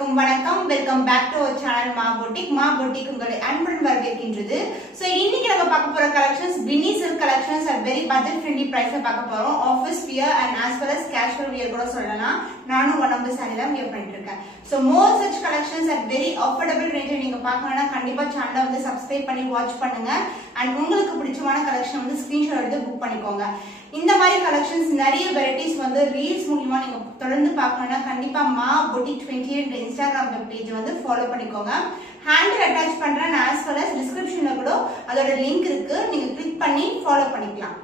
அனைவருக்கும் வணக்கம். Welcome back to our channel Maa boutique உங்களை அன்புடன் வரவேற்கின்றது. சோ இன்னைக்கு நம்ம பார்க்க போற கலெக்ஷன்ஸ் பின்னி silk collections at very budget friendly பிரைஸ்ல பார்க்க போறோம். Office wear and as well as casual wear கூட சொல்லலாம். நானும் ஒன் ஆஃப் தி சாரி தான் வியர் பண்ணிட்டு இருக்கேன். So more such collections at very affordable rate நீங்க பார்க்கணும்னா கண்டிப்பா சேனலை வந்து சப்ஸ்கிரைப் பண்ணி வாட்ச் பண்ணுங்க. அண்ட் உங்களுக்கு பிடிச்சமான கலெக்ஷன் வந்து ஸ்கிரீன்ஷாட் எடுத்து புக் பண்ணிக்கோங்க. இந்த மாதிரி கலெக்ஷன்ஸ் நிறைய வெரைட்டிஸ் வந்து ரீல்ஸ் மூலமா நீங்க தொடர்ந்து பார்க்கணும்னா கண்டிப்பா மா பொட்டிக் 28 இன்ஸ்டாகிராம் பேஜ் வந்து ஃபாலோ பண்ணிக்கோங்க. ஹேண்டில் அட்டாச் பண்றேன் as well as டிஸ்கிரிப்ஷன்ல கூட அதோட லிங்க் இருக்கு, நீங்க கிளிக் பண்ணி ஃபாலோ பண்ணிக்கலாம்.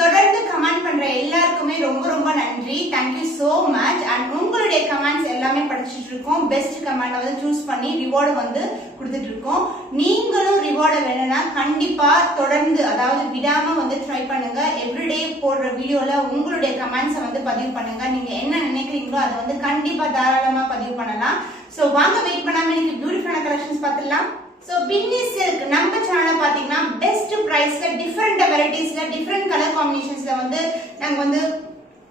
தொடர்ந்து கமெண்ட் பண்ற எல்லாருக்குமே ரொம்ப ரொம்ப நன்றி. Thank you so much. அண்ட் உங்களுடைய கமெண்ட்ஸ் எல்லாமே படிச்சுட்டு இருக்கோம். பெஸ்ட் கமெண்ட் வந்து சூஸ் பண்ணி ரிவார்டு வந்து கொடுத்துட்டு இருக்கோம். நீங்களும் ரிவார்டு வேணும்னா கண்டிப்பா தொடர்ந்து, அதாவது விடாம வந்து ட்ரை பண்ணுங்க. எவ்ரிடே போடுற வீடியோல உங்களுடைய கமெண்ட்ஸை வந்து பதிவு பண்ணுங்க. நீங்க என்ன நினைக்கிறீங்களோ அதை வந்து கண்டிப்பா தாராளமா பதிவு பண்ணலாம். சோ வாங்க வெயிட் பண்ணாம இன்னைக்கு பியூட்டிஃபுல்லான கலெக்ஷன்ஸ் பார்த்துடலாம். So பின்னி சில்க் நம்ம சேனல்ல பாத்தீங்கன்னா பெஸ்ட் பிரைஸ்ல டிஃபரெண்ட் வெரைட்டிஸ்ல டிஃபரெண்ட் கலர் காம்பினேஷன்ஸ்ல வந்து நாங்க வந்து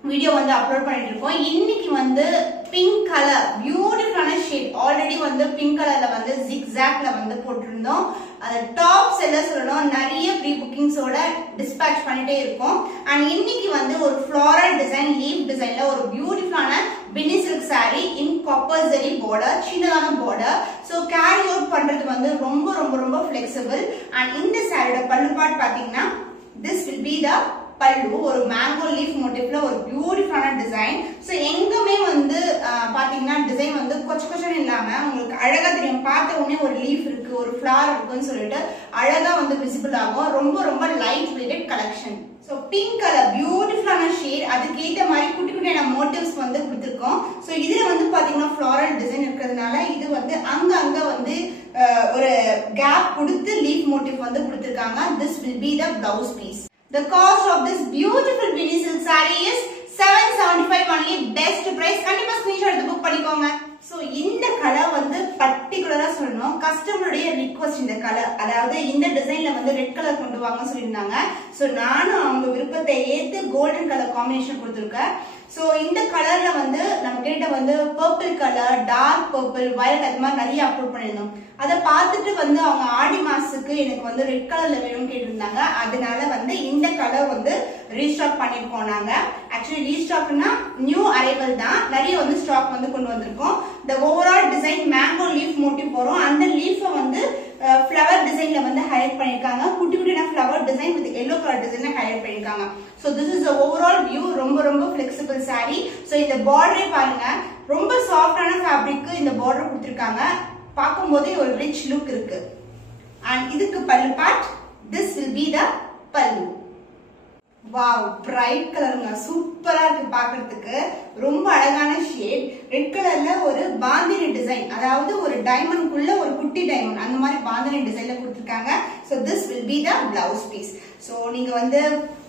வீடியோ வந்து அப்லோட் பண்ணிட்டு இருக்கோம். இன்னைக்கு வந்து பிங்க் கலர் பியூட்டிஃபுல்லான ஷேட், ஆல்ரெடி வந்து பிங்க் கலர்ல வந்து ஜிக்ஸாக்ல வந்து போட்டிருந்தோம். அது டாப் செல்லர் சொல்லணும், நிறைய ப்ரீ புக்கிங்ஸோட டிஸ்பேட்ச் பண்ணிட்டே இருக்கோம். அண்ட் இன்னைக்கு வந்து ஒரு ஃப்ளாரல் டிசைன் லீவ் டிசைன்ல ஒரு பியூட்டிஃபுல்லான Binni silk sari in copper zari border, சின்னதான பார்டர். சோ கேரி அவுட் பண்றது வந்து ரொம்ப ரொம்ப ரொம்ப ஃபிளெக்சிபிள். அண்ட் இந்த சாரியோட பல்லு பார்ட் பாத்தீங்கன்னா this will be the பல்லு. ஒரு மேங்கோ லீஃப் மோட்டிவ்ல ஒரு பியூட்டிஃபுல்லான டிசைன். சோ எங்குமே வந்து பாத்தீங்கன்னா டிசைன் வந்து கொச்சன்னு இல்லாம உங்களுக்கு அழகா தெரியும். பார்த்த உடனே ஒரு லீஃப் இருக்கு, ஒரு ஃபிளவர் இருக்குன்னு சொல்லிட்டு அழகா வந்து விசிபிள் ஆகும். ரொம்ப ரொம்ப light weighted collection. So pink colour பியூட்டிஃபுல்லான ஷேட், அதுக்கேற்ற மாதிரி குட்டி குட்டியான மோட்டிவ்ஸ் வந்து கொடுத்துருக்கோம். சோ இதுல வந்து பாத்தீங்கன்னா ஃபிளாரல் டிசைன் இருக்கிறதுனால இது வந்து அங்க வந்து ஒரு கேப் கொடுத்து லீஃப் மோட்டிவ் வந்து கொடுத்திருக்காங்க. This will be the blouse piece. The cost of this beautiful Binni silk saree is 775 only. Best price. கண்டிப்பா ஸ்கிரீன்ஷாட் எடுத்து புக் பண்ணிக்கோங்க. சோ இந்த கலர் வந்து பர்టిక్యులரா சொல்லணும், கஸ்டமருடைய ரிக்வெஸ்ட். இந்த கலர், அதாவது இந்த டிசைன்ல வந்து ரெட் கலர் கொண்டு வாங்க சொல்லிருந்தாங்க. சோ நானும் அவங்க விருப்பத்தை ஏத்து கோல்டன் கலர் காம்பினேஷன் கொடுத்திருக்கேன். சோ இந்த கலர்ல வந்து நம்ம கிட்ட வந்து purple colour, dark purple, violet அது மாதிரி நிறைய அப்லோட் பண்ணிருந்தோம். அதை பார்த்துட்டு வந்து அவங்க ஆடி மாசத்துக்கு எனக்கு வந்து ரெட் கலர்ல வேணும்னு கேட்டிருந்தாங்க. அதனால வந்து இந்த கலர் வந்து ரீஸ்டாக் பண்ணிருக்கோம். நாங்க ஆக்சுவலி ரீஸ்டாக்னா நியூ அரைவல் தான், நிறைய வந்து ஸ்டாக் வந்து கொண்டு வந்திருக்கோம். இந்த overall design mango leaf motive போறோம். அந்த லீஃபை வந்து ஃபிளவர் டிசைன்ல வந்து ஹைலைட் பண்ணிருக்காங்க. குட்டி குட்டியான flower design with yellow colour டிசைன்ல ஹைலைட் பண்ணிருக்காங்க. So this is overall view. ரொம்ப ரொம்ப ஃபிளெக்சிபிள் சாரி. சோ இந்த பார்டரே பாருங்க, ரொம்ப சாஃப்டான ஃபேப்ரிக் இந்த பார்டர் கொடுத்திருக்காங்க. பார்க்கும்போதே ஒரு ரிச் லுக் இருக்கு. அண்ட் இதுக்கு பல்லு part, this will be the பல்லு. வாவ், பிரைட் கலருங்க, சூப்பரா இருக்கு பாக்குறதுக்கு. ரொம்ப அழகான ஷேட். ரெட் கலர்ல ஒரு பாந்தினி டிசைன், அதாவது ஒரு டைமண்ட்குள்ள ஒரு குட்டி டைமண்ட், அந்த மாதிரி பாந்தினி டிசைன்ல கொடுத்திருக்காங்க. So this will be the blouse piece. So நீங்க வந்து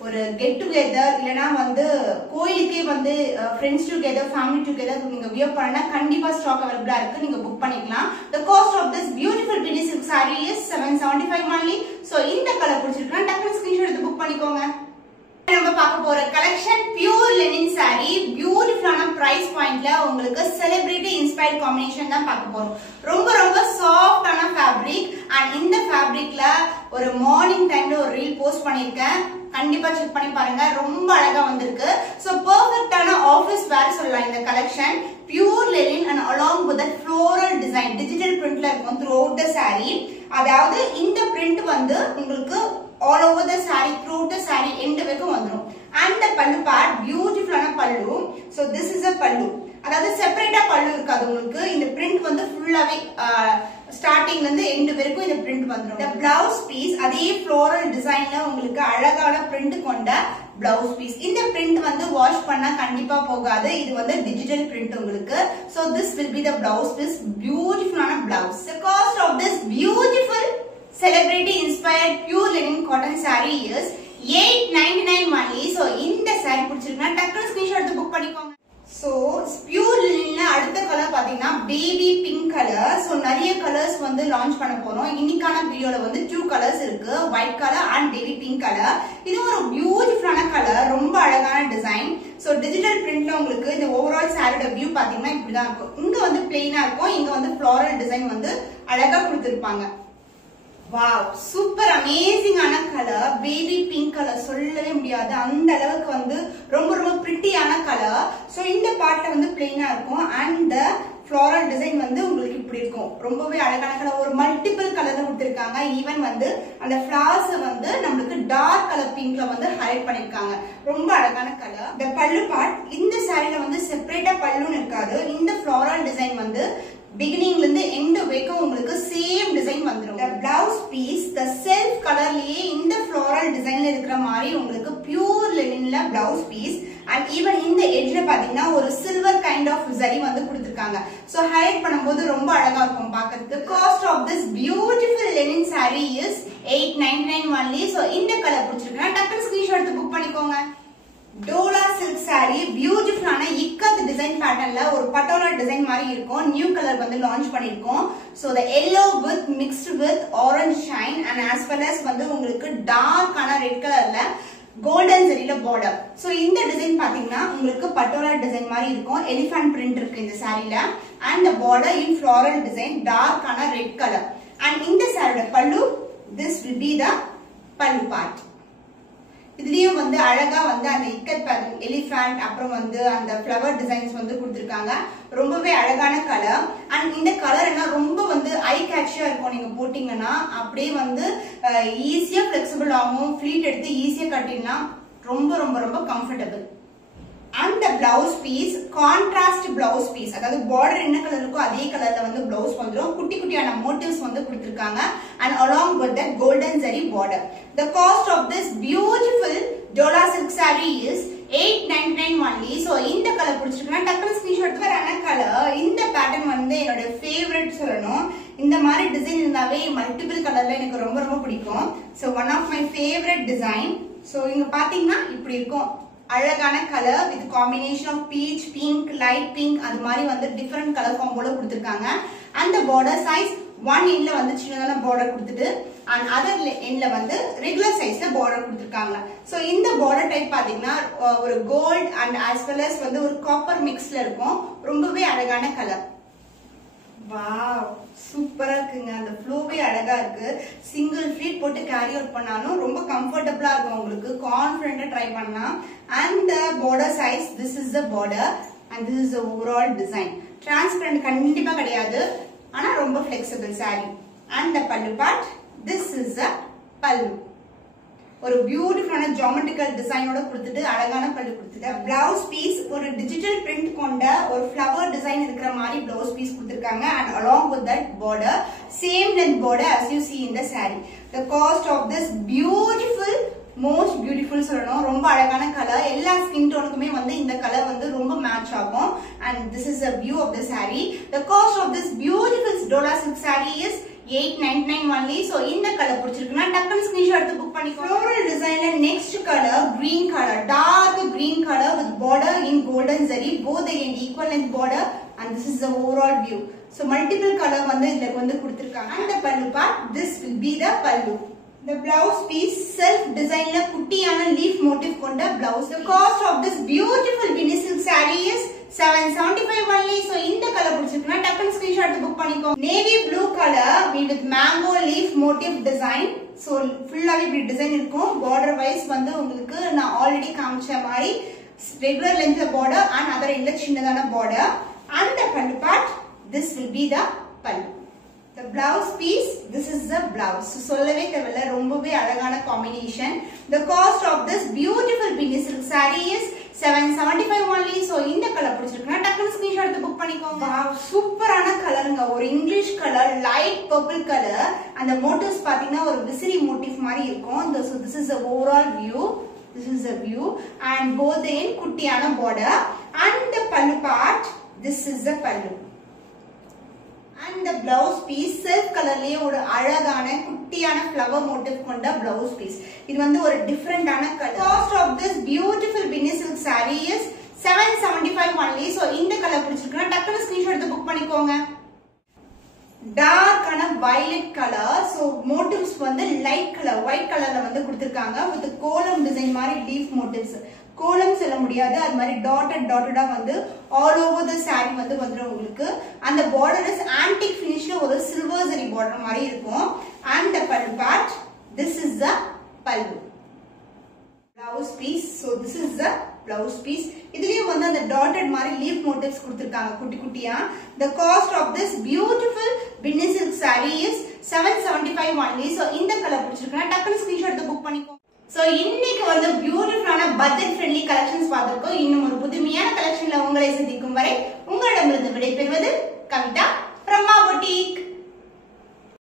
ஒரு கெட் டுகெதர் இல்லனா வந்து கோயிலுக்கே வந்து ஃப்ரெண்ட்ஸ் டுகெதர், ஃபேமிலி டுகெதர் நீங்க வியர் பண்ணா கண்டிப்பா ஸ்டாக் அவைலபிளா இருக்கு, நீங்க புக் பண்ணிக்கலாம். The cost of this beautiful Binni silk saree is 775 only. So இந்த கலர் பிடிச்சிருக்கா டக்குனு ஸ்கிரீன்ஷாட் எடுத்து புக் பண்ணிக்கோங்க. நம்ம பார்க்க போற கலெக்ஷன் பியூர் லெனின் சாரி. பியூட்டிஃபுல்லான பிரைஸ் பாயிண்ட்ல உங்களுக்கு செலிபிரிட்டி இன்ஸ்பயர்ட் காம்பினேஷன் தான் பார்க்க போறோம். ரொம்ப ரொம்ப சாஃப்டான ஃபேப்ரிக். அண்ட் இந்த ஃபேப்ரிக்ல ஒரு மார்னிங் டைம்ல ஒரு ரீல் போஸ்ட் பண்ணிருக்கேன், கண்டிப்பா செக் பண்ணி பாருங்க. ரொம்ப அழகா வந்திருக்கு. சோ பெர்ஃபெக்ட்டான ஆபீஸ் வேர் சொல்லலாம் இந்த collection. Pure linen and along with that floral design digital பிரிண்ட்ல இருக்கும் throughout the saree. அதாவது இந்த பிரிண்ட் வந்து உங்களுக்கு all over the saree, throughout the saree end வரைக்கும் வந்துரும். And the pallu part beautiful pallu. So this is a pallu. அதாவது செப்பரேட்டா பல்லு இருக்காது உங்களுக்கு. இந்த பிரிண்ட் வந்து ஃபுல்லாவே ஸ்டார்டிங்ல இருந்து எண்ட் வரைக்கும் இந்த பிரிண்ட் வந்துரும். இந்த பிளவுஸ் பீஸ் அதே ஃப்ளோரல் டிசைன்ல உங்களுக்கு அழகான பிரிண்ட் கொண்ட பிளவுஸ் பீஸ். இந்த பிரிண்ட் வந்து வாஷ் பண்ணா கண்டிப்பா போகாது. இது வந்து டிஜிட்டல் பிரிண்ட் உங்களுக்கு. So this will be the blouse piece. Beautiful blouse. The cost of this beautiful celebrity inspired pure linen cotton saree is 899 only. So இந்த saree பிடிச்சிருக்குனா டக்குனு ஸ்கிரீன்ஷாட் எடுத்து புக் பண்ணிக்கோங்க. சோ பியூர் லினன்ல அடுத்த கலர் பாத்தீங்கன்னா baby pink colour. So நிறைய colours வந்து launch பண்ண போறோம். இன்னைக்கான வீடியோல வந்து 2 கலர்ஸ் இருக்கு, white colour and baby pink colour. இது ஒரு பியூட்டிஃபுல்லான கலர், ரொம்ப அழகான டிசைன். சோ டிஜிட்டல் பிரிண்ட்ல உங்களுக்கு இந்த ஓவரால் சாரியோட வியூ பாத்தீங்கன்னா இப்படிதான் இருக்கும். இங்க வந்து பிளெயினா இருக்கும், இங்க வந்து ஃப்ளோரல் டிசைன் வந்து அழகா கொடுத்திருப்பாங்க. வாவ், சூப்பர் அமேசிங்கான கலர், பேபி பிங்க் கலர், சொல்லவே முடியாது அந்த அளவுக்கு வந்து ரொம்ப ரொம்ப பிரிட்டியான கலர். சோ இந்த பார்ட்ல வந்து பிளெயினா இருக்கும் அண்ட் ஃப்ளோரல் டிசைன் வந்து உங்களுக்கு இப்படி இருக்கும். ரொம்பவே அழகான கலர், ஒரு மல்டிபிள் கலர்ல கொடுத்திருக்காங்க. ஈவன் வந்து அந்த ஃபிளவர்ஸ் வந்து நம்மளுக்கு டார்க் கலர் பிங்க்ல வந்து ஹைலைட் பண்ணிருக்காங்க. ரொம்ப அழகான கலர். இந்த பல்லு பார்ட், இந்த சாரில வந்து செப்பரேட்டா பல்லுன்னு இருக்காது. இந்த ஃப்ளோரல் டிசைன் வந்து பிகினிங்ல இருந்து எண்ட் வரைக்கும் உங்களுக்கு சேம் டிசைன் வந்துரும். the blouse piece the self கலர்லயே இந்த floral டிசைன்ல இருக்கிற மாதிரி உங்களுக்கு pure லினன்ல blouse piece and even இந்த எட்ஜ்ல பாத்தீங்கன்னா ஒரு சில்வர் கைண்ட் ஆஃப் ஜரி வந்து கொடுத்திருக்காங்க. சோ ஹைலைட் பண்ணும்போது ரொம்ப அழகா இருக்கும் பார்க்கிறதுக்கு. cost of this beautiful linen saree is 899 only. So இந்த கலர் பிடிச்சிருக்குன்னா டக்குனு ஸ்கிரீன்ஷாட் எடுத்து புக் பண்ணிக்கோங்க. டோலா சில்க் சாரி, பியூட்டிஃபுல்லான இக்கத் டிசைன் பேட்டர்ன்ல ஒரு பட்டோலா டிசைன் மாதிரி இருக்கும். நியூ கலர் வந்து லான்ச் பண்ணிருக்கோம். So the yellow with mixed with orange shine and as well as வந்து உங்களுக்கு டார்க்கான ரெட் கலர்ல கோல்டன் ஜரியில பார்டர். சோ இந்த டிசைன் பாத்தீங்கன்னா உங்களுக்கு பட்டோலா டிசைன் மாதிரி இருக்கும். எலிஃபண்ட் பிரிண்ட் இருக்கு இந்த சாரில and the border in floral design டார்க்கான ரெட் கலர். and இந்த சாரியோட பல்லு, this will be the பல்லு part. இதுலயும் வந்து அழகா வந்து அந்த இக்கட் பேட்டர்ன், எலிஃபண்ட், அப்புறம் வந்து அந்த ஃப்ளவர் டிசைன்ஸ் வந்து கொடுத்திருக்காங்க. ரொம்பவே அழகான கலர் அண்ட் இந்த கலர் என்ன ரொம்ப வந்து ஐ கேட்சியா இருக்கும். நீங்க போட்டீங்கன்னா அப்படியே வந்து ஈஸியா பிளெக்சிபிள் ஆகும். ஃபிளீட் எடுத்து ஈஸியா கட்டிடலாம். ரொம்ப ரொம்ப ரொம்ப கம்ஃபர்டபிள். அந்த blouse piece contrast blouse piece, அதாவது பார்டர் என்ன கலர் இருக்கோ அதே கலர்ல வந்து பிளவுஸ் வந்துரும். குட்டி குட்டியான மோட்டிவ்ஸ் வந்து கொடுத்திருக்காங்க and along with that golden zari border. The cost of this beautiful Dola silk saree is 899 only. So இந்த கலர் பிடிச்சிருக்குன்னா டக்குனு ஸ்கிரீன்ஷாட் எடுத்து வரான கலர். இந்த பேட்டர்ன் வந்து என்னோட ஃபேவரட் சொல்லணும். இந்த மாதிரி டிசைன் இருந்தாவே மல்டிபிள் கலர்ல எனக்கு ரொம்ப ரொம்ப பிடிக்கும். So one of my favorite design. So இங்க பாத்தீங்கன்னா இப்படி இருக்கும். அழகான colour with combination of peach, pink, light pink, அது மாதிரி வந்து டிஃபரெண்ட் கலர் காம்போல கொடுத்திருக்காங்க. அந்த பார்டர் சைஸ் 1 எண்ட்ல வந்து சின்னதான பார்டர் கொடுத்துட்டு அண்ட் அதர் எண்ட்ல வந்து ரெகுலர் சைஸ்ல பார்டர் கொடுத்திருக்காங்க. சோ இந்த பார்டர் டைப் பாத்தீங்கன்னா ஒரு gold and as well as வந்து ஒரு காப்பர் மிக்ஸ்ல இருக்கும். ரொம்பவே அழகான கலர். வாவ், சூப்பரா இருக்குங்க. அந்த ஃப்ளோவே அழகா இருக்கு. சிங்கிள் ஃபிளீட் போட்டு கேரி அவுட் பண்ணாலும் ரொம்ப கம்ஃபர்டபிளா இருக்கும். உங்களுக்கு கான்ஃபிடென்ட்டா ட்ரை பண்ணலாம். and the border size, this is the border and this is the overall design. transparent கண்டிப்பா கிடையாது, ஆனா ரொம்ப flexible saree. and the pallu part, this is the pallu. ஒரு பியூட்டிஃபுல்லான ஜியோமெட்ரிக்கல் டிசைனோட கொடுத்துட்டு அழகான பல்லு கொடுத்துட்டு பிளவுஸ் பீஸ் ஒரு டிஜிட்டல் பிரிண்ட் கொண்ட ஒரு ஃப்ளவர் டிசைன் இருக்கிற மாதிரி பிளவுஸ் பீஸ் கொடுத்திருக்காங்க and along with that border same length border as you see in the saree. The cost of this beautiful, most beautiful சொல்லணும். ரொம்ப அழகான கலர், எல்லா ஸ்கின் டோனுக்குமே வந்து இந்த கலர் வந்து ரொம்ப மேட்ச் ஆகும். and this is a view of the saree. The cost of this beautiful Dola silk saree is 899 only. So இந்த கலர் பிடிச்சிருக்குன்னா டக்குனு ஸ்கிரீன்ஷாட் எடுத்து புக் பண்ணிக்கோ. ஃப்ளோரல் டிசைன்ல next colour green color, dark green color with border in golden zari, both again equal length border and this is the overall view. So multiple color வந்து இதுல வந்து கொடுத்திருக்காங்க. and the pallu part, this will be the pallu. The blouse piece self designல குட்டியான leaf motif கொண்ட blouse. The cost of this beautiful Vini silk saree is 775 only. So இந்த colour பிடிச்சிருக்குன்னா டக்குனு screenshot எடுத்து புக் பண்ணிக்கோ. Navy blue colour with mango leaf motif design. So ஃபுல்லாவே இப்படி design இருக்கும். border wise வந்து உங்களுக்கு நான் ஆல்ரெடி காமிச்ச மாதிரி regular length border and other end சின்னதான border. and the pallu part, this will be the pallu. The blouse piece, this is the blouse. சொல்லவே தேவையில்ல, ரொம்பவே அழகான combination. The cost of this beautiful Vini silk saree is 775 only. So இந்த colour பிடிச்சிருக்குன்னா டக்குனு screenshot எடுத்து book பண்ணிக்கோங்க. Wow, சூப்பரான கலருங்க. ஒரு English colour, light purple colour. அந்த மோட்டிவ்ஸ் பாத்தீங்கன்னா ஒரு விசிறி மோட்டிவ் மாதிரி இருக்கும். So this is the overall view. This is the view and both the end குட்டியான border and the pallu part, this is the pallu. and the blouse piece self கலர்லயே ஒரு அழகான குட்டியான flower motif கொண்ட blouse piece. இது வந்து ஒரு டிஃபரண்டான colour. cost of this beautiful Vini silk saree is 775 only. So இந்த colour பிடிச்சிருக்குன்னா டக்குனு ஸ்கிரீன்ஷாட் எடுத்து புக் பண்ணிக்கோங்க. டார்க்கான வயலட் கலர். சோ மோட்டிவ்ஸ் வந்து லைட் கலர் ஒயிட் கலர்ல வந்து கொடுத்திருக்காங்க வித் கோலம் டிசைன் மாதிரி லீஃப் மோட்டிவ்ஸ். கோலம் சொல்ல முடியாது, அது மாதிரி டாட்டடா வந்து ஆல் ஓவர் தி saree வந்து வந்துரும் உங்களுக்கு. அந்த border is antique finishல ஒரு silver zari border மாதிரி இருக்கும். And the pallu part, this is the pallu. Blouse piece. So this is the blouse piece. இதுலயும் வந்து அந்த dotted மாதிரி leaf motifs கொடுத்திருக்காங்க குட்டி குட்டியா. The cost of this beautiful Binni silk saree is 775 only. So இந்த கலர் பிடிச்சிருக்குன்னா டக்குனு ஸ்கிரீன்ஷாட் எடுத்து புக் பண்ணிக்கோ. So இன்னைக்கு வந்து பியூட்டிஃபுல்லான பட்ஜெட் ஃப்ரெண்ட்லி கலெக்ஷன்ஸ் பார்த்திருக்கோம். இன்னும் ஒரு புதுமையான கலெக்ஷன்ல உங்களை சந்திக்கும் வரை உங்களிடமிருந்து விடைபெறுவது கவிதா from Ma Boutique.